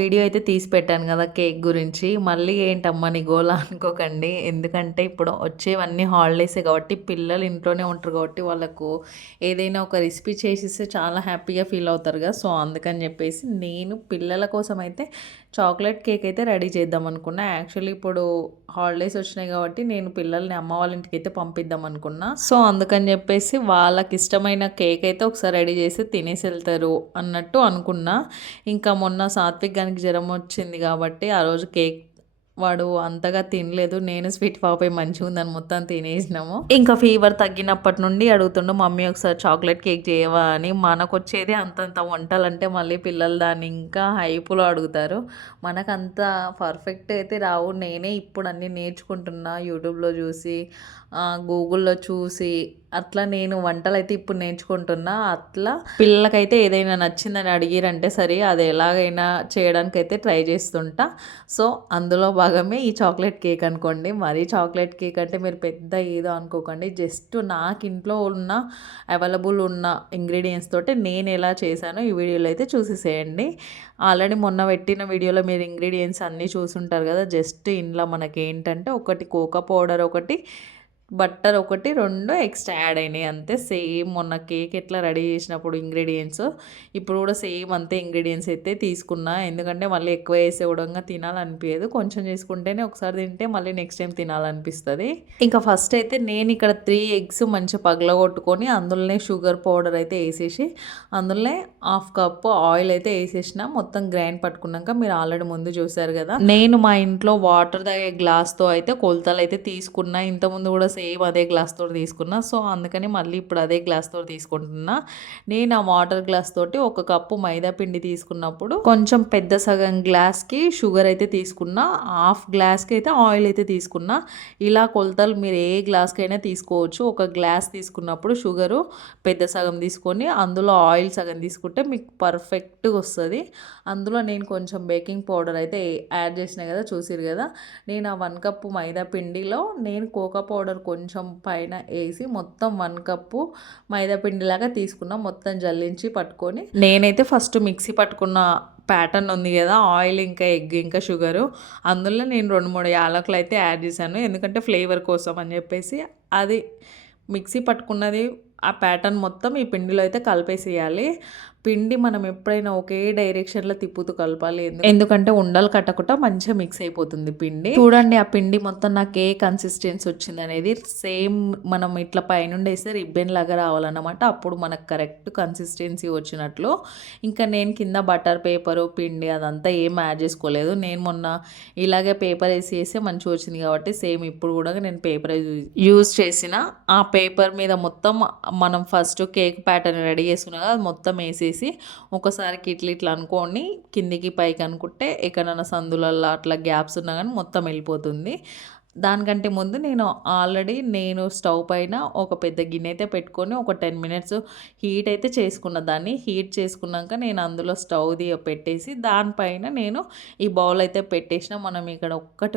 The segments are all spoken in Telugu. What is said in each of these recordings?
వీడియో అయితే తీసి పెట్టాను కదా కేక్ గురించి. మళ్ళీ ఏంటమ్మా నీ గోల అనుకోకండి. ఎందుకంటే ఇప్పుడు వచ్చేవన్నీ హాలిడేసే కాబట్టి పిల్లలు ఇంట్లోనే ఉంటారు కాబట్టి వాళ్ళకు ఏదైనా ఒక రెసిపీ చేసిస్తే చాలా హ్యాపీగా ఫీల్ అవుతారుగా. సో, అందుకని చెప్పేసి నేను పిల్లల కోసం అయితే చాక్లెట్ కేక్ అయితే రెడీ చేద్దాం అనుకున్నా. యాక్చువల్లీ ఇప్పుడు హాలిడేస్ వచ్చినాయి కాబట్టి నేను పిల్లల్ని అమ్మ వాళ్ళ ఇంటికైతే పంపిద్దాం అనుకున్నా. సో, అందుకని చెప్పేసి వాళ్ళకి ఇష్టమైన కేక్ అయితే ఒకసారి రెడీ చేసి తినేసి వెళ్తారు అన్నట్టు అనుకున్నా. ఇంకా మొన్న సాత్విక్ గానికి జ్వరం వచ్చింది కాబట్టి ఆ రోజు కేక్ వాడు అంతగా తినలేదు. నేను స్వీట్ పాపే మంచిగుందని మొత్తం తినేసినాము. ఇంకా ఫీవర్ తగ్గినప్పటి నుండి అడుగుతుండు మమ్మీ ఒకసారి చాక్లెట్ కేక్ చేయవా అని. మనకొచ్చేది అంతంత వంటలంటే మళ్ళీ పిల్లలు దాన్ని ఇంకా హైపులో అడుగుతారు. మనకంత పర్ఫెక్ట్ అయితే రావు. నేనే ఇప్పుడు అన్నీ నేర్చుకుంటున్నా యూట్యూబ్లో చూసి, గూగుల్లో చూసి అట్లా నేను వంటలైతే ఇప్పుడు నేర్చుకుంటున్నా. అట్లా పిల్లలకైతే ఏదైనా నచ్చిందని అడిగిరంటే సరే అది ఎలాగైనా చేయడానికైతే ట్రై చేస్తుంటా. సో, అందులో భాగమే ఈ చాక్లెట్ కేక్ అనుకోండి. మరీ చాక్లెట్ కేక్ అంటే మీరు పెద్ద ఏదో అనుకోకండి. జస్ట్ నాకు ఇంట్లో ఉన్న అవైలబుల్ ఉన్న ఇంగ్రీడియంట్స్ తోటి నేను ఎలా చేశానో ఈ వీడియోలో అయితే చూసేసేయండి. ఆల్రెడీ మొన్న పెట్టిన వీడియోలో మీరు ఇంగ్రీడియంట్స్ అన్నీ చూసుంటారు కదా. జస్ట్ ఇంట్లో మనకి ఏంటంటే ఒకటి కోకో పౌడర్, ఒకటి బట్టర్, ఒకటి 2 ఎక్స్ట్రా యాడ్ అయినాయి అంతే. సేమ్ మొన్న కేక్ ఎట్లా రెడీ చేసినప్పుడు ఇంగ్రీడియంట్స్ ఇప్పుడు కూడా సేమ్ అంతే ఇంగ్రీడియంట్స్ అయితే తీసుకున్నా. ఎందుకంటే మళ్ళీ ఎక్కువ వేసే కూడా తినాలనిపించదు. కొంచెం చేసుకుంటేనే ఒకసారి తింటే మళ్ళీ నెక్స్ట్ టైం తినాలనిపిస్తుంది. ఇంకా ఫస్ట్ అయితే నేను ఇక్కడ 3 ఎగ్స్ మంచిగా పగలగొట్టుకొని అందులోనే షుగర్ పౌడర్ అయితే వేసేసి అందులోనే 1/2 కప్పు ఆయిల్ అయితే వేసేసిన. మొత్తం గ్రైండ్ పట్టుకున్నాక మీరు ఆల్రెడీ ముందు చూసారు కదా. నేను మా ఇంట్లో వాటర్ తాగే గ్లాస్తో అయితే కొలతలు అయితే తీసుకున్నా. ఇంతకుముందు కూడా సేమ్ అదే గ్లాస్ తోటి తీసుకున్నా. సో, అందుకని మళ్ళీ ఇప్పుడు అదే గ్లాస్ తోటి తీసుకుంటున్నా. నేను ఆ వాటర్ గ్లాస్ తోటి 1 కప్పు మైదా పిండి తీసుకున్నప్పుడు కొంచెం పెద్ద సగం గ్లాస్కి షుగర్ అయితే తీసుకున్నా. 1/2 గ్లాస్కి అయితే ఆయిల్ అయితే తీసుకున్నా. ఇలా కొలతలు మీరు ఏ గ్లాస్కి అయినా తీసుకోవచ్చు. ఒక గ్లాస్ తీసుకున్నప్పుడు షుగరు పెద్ద సగం తీసుకొని అందులో ఆయిల్ సగం తీసుకుంటే మీకు పర్ఫెక్ట్గా వస్తుంది. అందులో నేను కొంచెం బేకింగ్ పౌడర్ అయితే యాడ్ చేసిన కదా, చూసిరు కదా. నేను ఆ 1 కప్పు మైదా పిండిలో నేను కోకో పౌడర్ కొంచెం పైన వేసి మొత్తం 1 కప్పు మైదా పిండిలాగా తీసుకున్నా. మొత్తం జల్లించి పట్టుకొని నేనైతే ఫస్ట్ మిక్సీ పట్టుకున్న ప్యాటర్న్ ఉంది కదా, ఆయిల్ ఇంకా ఎగ్ ఇంకా షుగరు, అందులో నేను 2-3 యాలకులు అయితే యాడ్ చేశాను. ఎందుకంటే ఫ్లేవర్ కోసం అని చెప్పేసి అది మిక్సీ పట్టుకున్నది ఆ ప్యాటర్న్ మొత్తం ఈ పిండిలో అయితే కలిపేసేయాలి. పిండి మనం ఎప్పుడైనా ఒకే డైరెక్షన్లో తిప్పుతూ కలపాలి. ఎందుకంటే ఉండలు కట్టకుండా మంచిగా మిక్స్ అయిపోతుంది పిండి. చూడండి ఆ పిండి మొత్తం నాకు ఏ కన్సిస్టెన్సీ వచ్చింది అనేది. సేమ్ మనం ఇట్లా పైనుండి వేస్తే రిబ్బెన్ లాగా రావాలన్నమాట. అప్పుడు మనకు కరెక్ట్ కన్సిస్టెన్సీ వచ్చినట్లు. ఇంకా నేను కింద బటర్ పేపరు పిండి అదంతా ఏం యాడ్ చేసుకోలేదు. నేను మొన్న ఇలాగే పేపర్ వేసి మంచిగా వచ్చింది కాబట్టి సేమ్ ఇప్పుడు కూడా నేను పేపర్ యూజ్ చేసిన. ఆ పేపర్ మీద మొత్తం మనం ఫస్ట్ కేక్ ప్యాటర్న్ రెడీ చేసుకున్నా కదా, అది మొత్తం వేసేసి ఒకసారికి ఇట్లా అనుకోండి, కిందికి పైకి అనుకుంటే ఎక్కడైనా సందులల్లో అట్లా గ్యాప్స్ ఉన్నా కానీ మొత్తం వెళ్ళిపోతుంది. దానికంటే ముందు నేను స్టవ్ పైన ఒక పెద్ద గిన్నె అయితే పెట్టుకొని ఒక 10 మినిట్స్ హీట్ అయితే చేసుకున్న. దాన్ని హీట్ చేసుకున్నాక నేను అందులో స్టవ్ది పెట్టేసి దానిపైన నేను ఈ బౌల్ అయితే పెట్టేసిన. మనం ఇక్కడ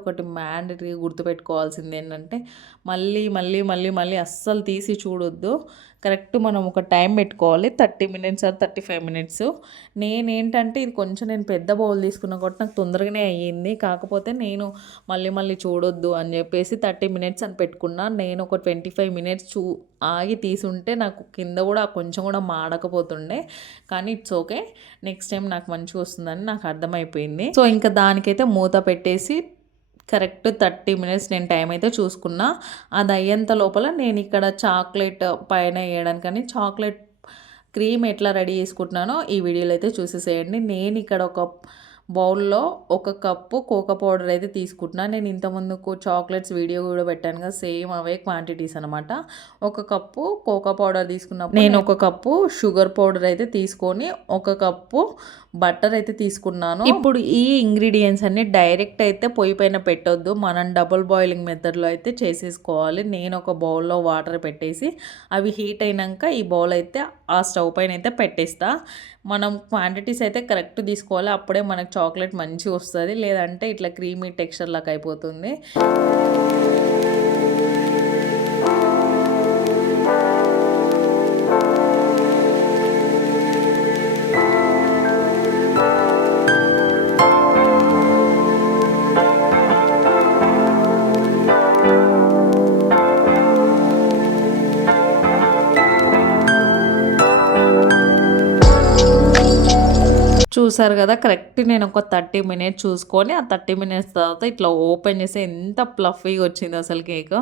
ఒకటి మ్యాండేటరీ గుర్తుపెట్టుకోవాల్సింది ఏంటంటే మళ్ళీ మళ్ళీ మళ్ళీ మళ్ళీ అస్సలు తీసి చూడొద్దు. కరెక్ట్ మనం ఒక టైం పెట్టుకోవాలి, 30 మినిట్స్ ఆర్ 35 మినిట్స్. నేనేంటంటే ఇది కొంచెం నేను పెద్ద బౌల్ తీసుకున్నా కాబట్టి నాకు తొందరగానే అయ్యింది. కాకపోతే నేను మళ్ళీ మళ్ళీ చూడొద్దు అని చెప్పేసి 30 మినిట్స్ అని పెట్టుకున్నా. నేను ఒక 25 మినిట్స్ ఆగి తీసుంటే నాకు కింద కూడా కొంచెం కూడా మాడకపోతుండే. కానీ ఇట్స్ ఓకే, నెక్స్ట్ టైం నాకు మంచిగా వస్తుందని నాకు అర్థమైపోయింది. సో, ఇంకా దానికైతే మూత పెట్టేసి కరెక్ట్ 30 మినిట్స్ నేను టైం అయితే చూసుకున్నా. అది అయ్యేంత లోపల నేను ఇక్కడ చాక్లెట్ పైన వేయడానికని చాక్లెట్ క్రీమ్ ఎట్లా రెడీ చేసుకుంటున్నానో ఈ వీడియోలో అయితే చూసేసేయండి. నేను ఇక్కడ ఒక బౌల్లో 1 కప్పు కోకో పౌడర్ అయితే తీసుకుంటున్నాను. నేను ఇంతకుముందుకు చాక్లెట్స్ వీడియో కూడా పెట్టాను కదా, సేమ్ అవే క్వాంటిటీస్ అనమాట. 1 కప్పు కోకో పౌడర్ తీసుకున్నప్పుడు నేను 1 కప్పు షుగర్ పౌడర్ అయితే తీసుకొని 1 కప్పు బటర్ అయితే తీసుకున్నాను. ఇప్పుడు ఈ ఇంగ్రీడియంట్స్ అన్ని డైరెక్ట్ అయితే పొయ్యి పైన పెట్టొద్దు, మనం డబుల్ బాయిలింగ్ మెథడ్లో అయితే చేసేసుకోవాలి. నేను ఒక బౌల్లో వాటర్ పెట్టేసి అవి హీట్ అయినాక ఈ బౌల్ అయితే ఆ స్టవ్ పైన అయితే పెట్టేస్తా. మనం క్వాంటిటీస్ అయితే కరెక్ట్ తీసుకోవాలి, అప్పుడే మనకు చాక్లెట్ మంచిగా వస్తుంది. లేదంటే ఇట్లా క్రీమీ టెక్స్చర్ లాగా అయిపోతుంది. చూసారు కదా! కరెక్ట్ నేను ఒక 30 మినిట్స్ చూసుకొని, ఆ 30 మినిట్స్ తర్వాత ఇట్లా ఓపెన్ చేస్తే ఎంత ఫ్లఫీగా వచ్చిందో అసలు కేకు.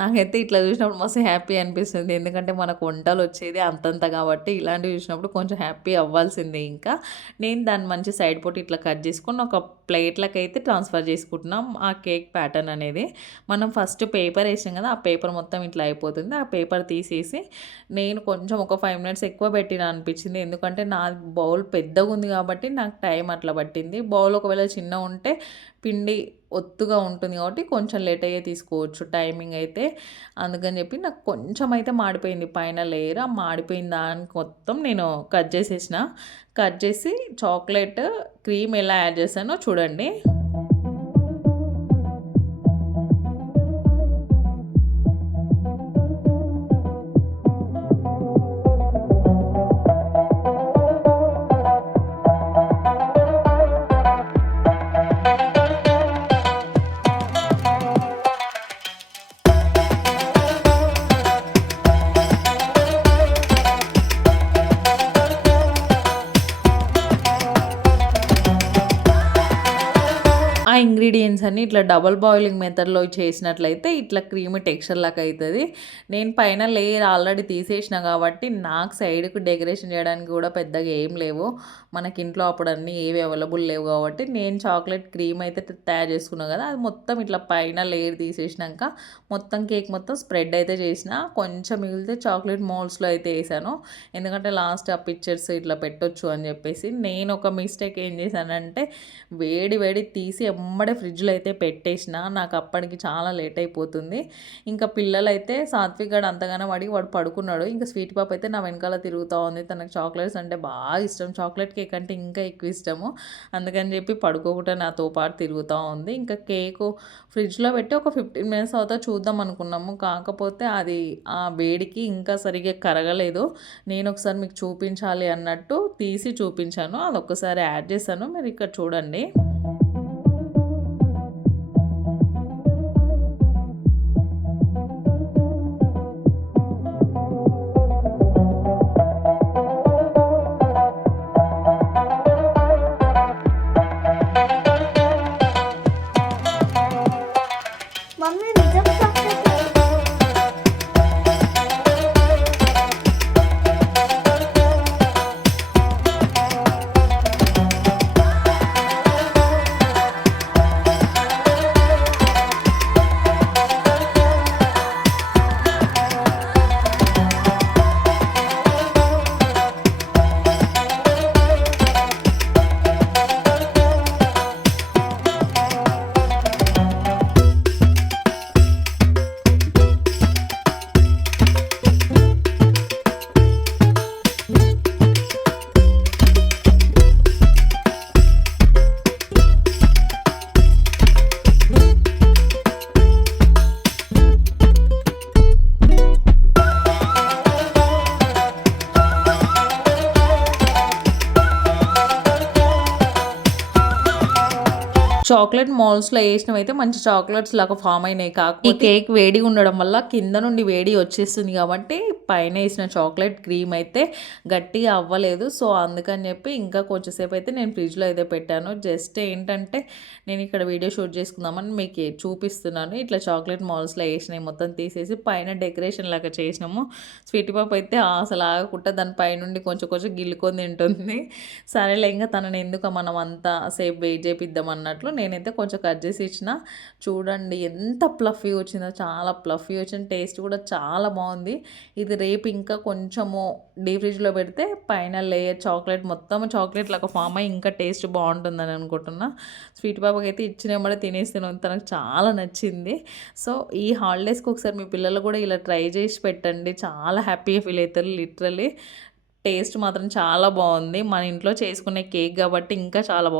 నాకైతే ఇట్లా చూసినప్పుడు మస్తు హ్యాపీ అనిపిస్తుంది. ఎందుకంటే మనకు వంటలొచ్చేది అంతంత కాబట్టి, ఇలాంటివి చూసినప్పుడు కొంచెం హ్యాపీ అవ్వాల్సిందే ఇంకా. నేను దాన్ని మంచి సైడ్ పొట్టు ఇట్లా కట్ చేసుకొని, ఒక ప్లేట్‌లకైతే ట్రాన్స్‌ఫర్ చేసుకుంటున్నాం ఆ కేక్ ప్యాటర్న్ అనేది. మనం ఫస్ట్ పేపర్ ఏసాం కదా! ఆ పేపర్ మొత్తం ఇట్లా అయిపోతుంది. ఆ పేపర్ తీసేసి, నేను కొంచెం ఒక 5 మినిట్స్ ఎక్కువ పెట్టినా అనిపించింది. ఎందుకంటే నాది బౌల్ పెద్దగుంది కాబట్టి నాకు టైం అట్లా పట్టింది. బౌల్ ఒకవేళ చిన్నగుంటే పిండి ఒత్తుగా ఉంటుంది కాబట్టి కొంచెం లేట్ అయ్యే తీసుకోవచ్చు టైమింగ్ అయితే. అందుకని చెప్పి నాకు కొంచెం అయితే మాడిపోయింది పైన లేయర్. ఆ మాడిపోయిన దానికి మొత్తం నేను కట్ చేసేసిన. కట్ చేసి చాక్లెట్ క్రీమ్ ఎలా యాడ్ చేశానో చూడండి. ఆ ఇంగ్రీడియెంట్స్ అన్నీ ఇట్లా డబుల్ బాయిలింగ్ మెథడ్‌లో చేసినట్లయితే ఇట్లా క్రీమీ టెక్స్చర్ లాగా అయితది. నేను పైన లేయర్ ఆల్రెడీ తీసేసిన కాబట్టి నాకు సైడ్‌కి డెకరేషన్ చేయడానికి కూడా పెద్దగా ఏం లేవు. మనకి ఇంట్లో అప్పుడు అన్నీ ఏవి అవైలబుల్ లేవు కాబట్టి నేను చాక్లెట్ క్రీమ్ అయితే తయారు చేసుకున్నా కదా! అది మొత్తం ఇట్లా పైన లేయర్ తీసేసినాక మొత్తం కేక్ మొత్తం స్ప్రెడ్ అయితే చేసిన. కొంచెం మిగిలితే చాక్లెట్ మోల్డ్స్‌లో అయితే ఏసాను. ఎందుకంటే లాస్ట్ ఆ పిక్చర్స్ ఇట్లా పెట్టొచ్చు అని చెప్పేసి. నేను ఒక మిస్టేక్ ఏం చేశానంటే వేడి వేడి తీసి ఎమ్మడే ఫ్రిడ్జ్‌లో అయితే పెట్టేసిన. నాకు అప్పటికి చాలా లేట్ అయిపోతుంది. ఇంకా పిల్లలైతే సాత్విక్ గాడు అంతగానం అడిగి వాడు పడుకున్నాడు. ఇంకా స్వీట్ పాప అయితే నా వెనకాల తిరుగుతా ఉంది. తనకు చాక్లెట్స్ అంటే బాగా ఇష్టం. చాక్లెట్ కేక్ అంటే ఇంకా ఎక్కువ ఇష్టము. అందుకని చెప్పి పడుకోకుండా నాతో పాటు తిరుగుతా ఉంది. ఇంకా కేకు ఫ్రిడ్జ్‌లో పెట్టి ఒక 15 మినిట్స్ తర్వాత చూద్దాం అనుకున్నాము. కాకపోతే అది ఆ వేడికి ఇంకా సరిగ్గా కరగలేదు. నేను ఒకసారి మీకు చూపించాలి అన్నట్టు తీసి చూపించాను. అదొక్కసారి యాడ్ చేశాను. మీరు ఇక్కడ చూడండి. మమ్మీ నిజం చాక్లెట్ చాక్లెట్ మాల్స్‌లో ఏసినవయితే మంచి చాక్లెట్స్ లాగా ఫార్మ్ అయినాయి. కాకపోతే ఈ కేక్ వేడిగా ఉండడం వల్ల కింద నుండి వేడి వచ్చేస్తుంది కాబట్టి పైన ఏసిన చాక్లెట్ క్రీమ్ అయితే గట్టిగా అవ్వలేదు. సో, అందుకని చెప్పి ఇంకా కొంచెం సేపు అయితే నేను ఫ్రిడ్జ్‌లో అయితే పెట్టాను. జస్ట్ ఏంటంటే నేను ఇక్కడ వీడియో షూట్ చేసుకుందామని మీకు చూపిస్తున్నాను. ఇట్లా చాక్లెట్ మాల్స్‌లో ఏసినయి మొత్తం తీసేసి పైన డెకరేషన్ లాగా చేసినాము. స్వీటీ పాప అయితే అసలు ఆగకుండా దాని పైనుండి కొంచెం కొంచెం గిల్లుకొని తింటుంది. సరేలే ఇంక తనని ఎందుకు మనం అంత సేపు వెయిట్ చేపిద్దాం అన్నట్లు నేనైతే కొంచెం కట్ చేసి ఇచ్చిన. చూడండి ఎంత ఫ్లఫీ వచ్చిందో, చాలా ఫ్లఫీ వచ్చింది. టేస్ట్ కూడా చాలా బాగుంది. ఇది రేపు ఇంకా కొంచెము డీప్ ఫ్రిడ్జ్లో పెడితే పైన లేయర్ చాక్లెట్ మొత్తం చాక్లెట్ లాగా ఫామ్ అయ్యి ఇంకా టేస్ట్ బాగుంటుందని అనుకుంటున్నా. స్వీట్ పాపకి అయితే ఇచ్చిన వెంబడే తినేస్తున్నాను. తనకు చాలా నచ్చింది. సో ఈ హాలిడేస్కి ఒకసారి మీ పిల్లలు కూడా ఇలా ట్రై చేసి పెట్టండి. చాలా హ్యాపీగా ఫీల్ అవుతారు లిటరల్లీ. టేస్ట్ మాత్రం చాలా బాగుంది. మన ఇంట్లో చేసుకునే కేక్ కాబట్టి ఇంకా చాలా బాగుంది.